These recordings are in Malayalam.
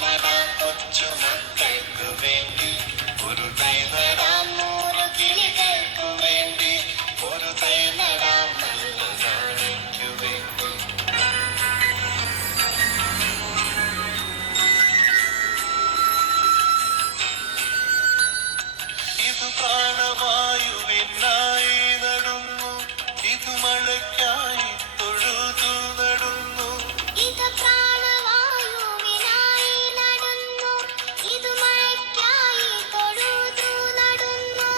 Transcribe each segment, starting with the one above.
നടാം കൊച്ചു മക്കൾക്കു വേണ്ടി, ഒരു തൈ നടാം 100 കിളികൾക്കു വേണ്ടി, ഒരു തൈ നടാം നല്ല നാളേക്കു വേണ്ടി. ഇത് പ്രാണവായുവിനായി നടുന്നു, ഇത് മഴയ്ക്കായി തൊഴുതു നടുന്നു. ഇത് പ്രാണവായുവിനായി നടുന്നു, ഇത് മഴയ്ക്കായി തൊഴുതു നടുന്നു.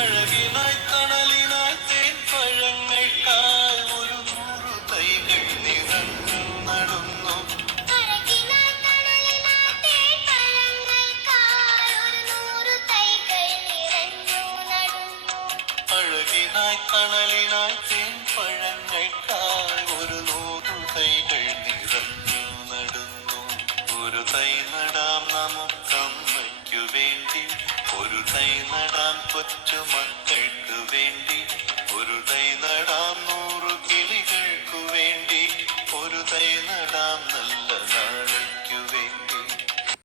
അഴകിനായി തണലിനായി തേൻ പഴങ്ങൾക്കായി ഒരു 100 തൈകൾ നിറഞ്ഞു നടുന്നു. അഴകിനായി തണലിനായി തേൻപഴങ്ങൾക്കായി ഒരു 100 തൈകൾ നിറഞ്ഞു നടുന്നു. അഴകിനായി തണലിനായി തേൻ പഴങ്ങൾക്കായി ഒരു 100 തൈകൾ നിറഞ്ഞു നടുന്നു. ഒരു തൈ നടാം നമുക്കമ്മയ്ക്കു വേണ്ടി, ഒരു തൈ നടാം കൊച്ചു മക്കൾക്കു വേണ്ടി, ഒരു തൈ നടാം 100 കിളികൾക്കു വേണ്ടി, ഒരു തൈ നടാം